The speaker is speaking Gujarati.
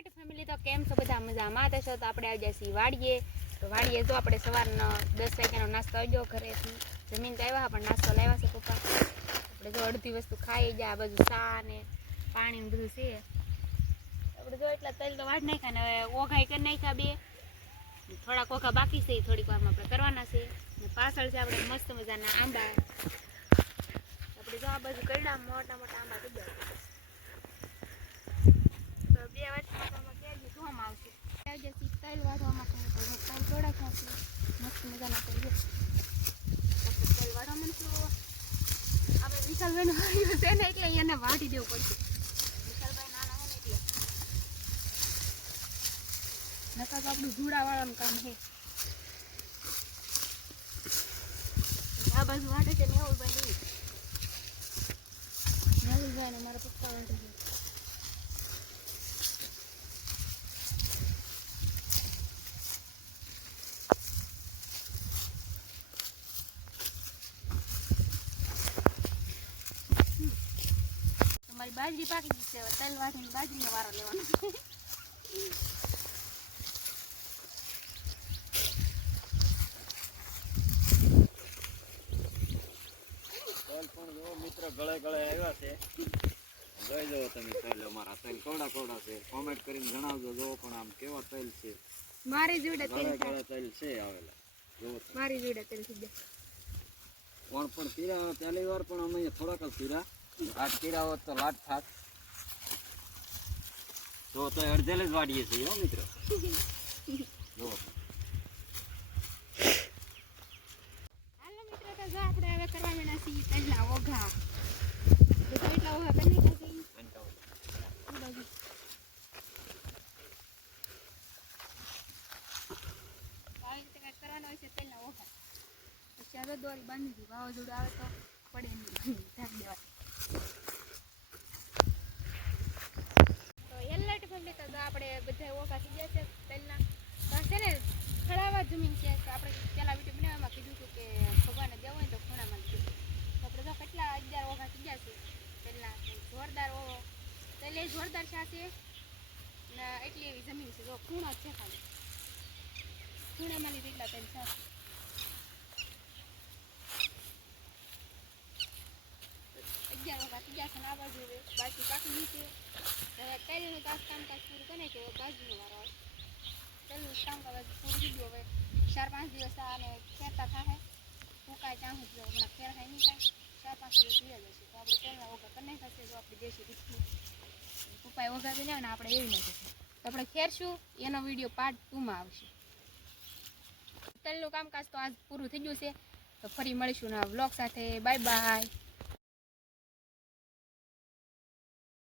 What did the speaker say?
હેલો ફેમિલી, તો કેમ છો બધા? મજામાં તો છો? તો આપણે આવી જઈએ વાડીએ. તો વાડીએ જો આપણે સવારનો 10 વાગ્યાનો નાસ્તો આવ્યો ઘરેથી. જમીન તો આવ્યા પણ નાસ્તો લાવ્યા છે પપ્પા. આપણે જો અડધી વસ્તુ ખાઈ જાય, આ બધું ચા ને પાણી ને બધું છે. આપણે જો એટલા તલ તો વાઢ નાખ્યા ને હવે ઓઘાઈ કરી નાખ્યા બે. થોડાક ઓઘા બાકી છે, થોડીક વારમાં આપણે કરવાના છે. ને પાછળ છે આપણે મસ્ત મજાના આંબા. આપણે જો આ બાજુ કરડા મોટા મોટા આંબા કરી દે. તો બે વાટકામાં કેરી ધોવામાં આવશે. તલ વાળવામાં તલ થોડા ખાશે મસ્ત મજાના કરીએ. તલ વાળવામાં આપણે વિશાલભાઈનું આવ્યું છે ને એટલે એને વાટી દેવું પડશે. વિશાલભાઈ નાના હોય ને એટલે નકા તો આપણું ધૂળા વાળાનું કામ છે. આ બાજુ વાટે છે મેહુલભાઈ ને મારા પપ્પા વાટે છે. મારી બાજરી પાકી ગઈ છે, તલ વાટીને બાજરીનો વારો લેવાનો છે. તલ પણ જો મિત્ર ગળે ગળે આવ્યા છે. જોઈ જાઓ તમે તલ, અમારા તલ કવડા કવડા છે. કોમેન્ટ કરીને જણાવજો જો પણ આમ કેવા તલ છે. મારી જોડે ગળે ગળે તલ છે આવેલા. જો મારી જોડે તલ થઈ ગયા. કોણ પણ પીરા પહેલી વાર પણ અમે થોડાક જ પીરા. આજ પીરા હોત તો લાટ થાત. તો અડધેલ જ વાડીએ છીએ હો મિત્ર. જો હાલો મિત્ર, તો જો આપણે હવે કરવા માંડ્યા છીએ તલના ઓઘા. તો કેટલા ઓઘા કરી નાખ્યા છે. આવી રીતે કંઈક કરવાના હોય છે તલના ઓઘા. પછી હવે દોરી બાંધી દીધી, વાવાઝોડું આવે તો પડે નહીં, ઢાંક દેવાય. તો હેલો ફેમિલી, તો આપણે બધા ઓઘા થઈ ગયા છે તલના. છે ને ખળાવા જમીન છે. આપણે પેલા વિડીયો બનાવવામાં કીધું હતું કે ભગવાનને દેવું હોય તો ખૂણામાં લીધું. તો આપણે જો કેટલા 11 ઓઘા થઈ ગયા છે તલના. જોરદાર તલે જોરદાર છા છે ને એટલી એવી જમીન છે. જો ખૂણો જ છે, ખાલી ખૂણામાં લીધું એટલા તલ છા. 11 ઓઘા થઈ ગયા છે. આ બાજુ બાજુ પાકી ગઈ છે. હવે તલનું કામકાજ પૂરું કરે કે બાજુનો વારો આવે. તલનું કામકાજ પૂરું થઈ ગયું. હવે 4-5 દિવસ આને ખેરતા થાય. ફૂંકાય ત્યાં સુધી હમણાં ખેર ખાઈ નહીં થાય. 4-5 દિવસ લઈ જશે તો આપણે તલના ઓઘા કરી નાખાશે. જો આપણે દેશી રીતનું પપ્પાએ ઓઘા કરી ને આપણે એવી નાખીશું. તો આપણે ખેરશું એનો વિડીયો પાર્ટ 2માં આવશે. તલનું કામકાજ તો આજ પૂરું થઈ ગયું છે. તો ફરી મળીશું નવા વ્લોગ સાથે. Bye bye.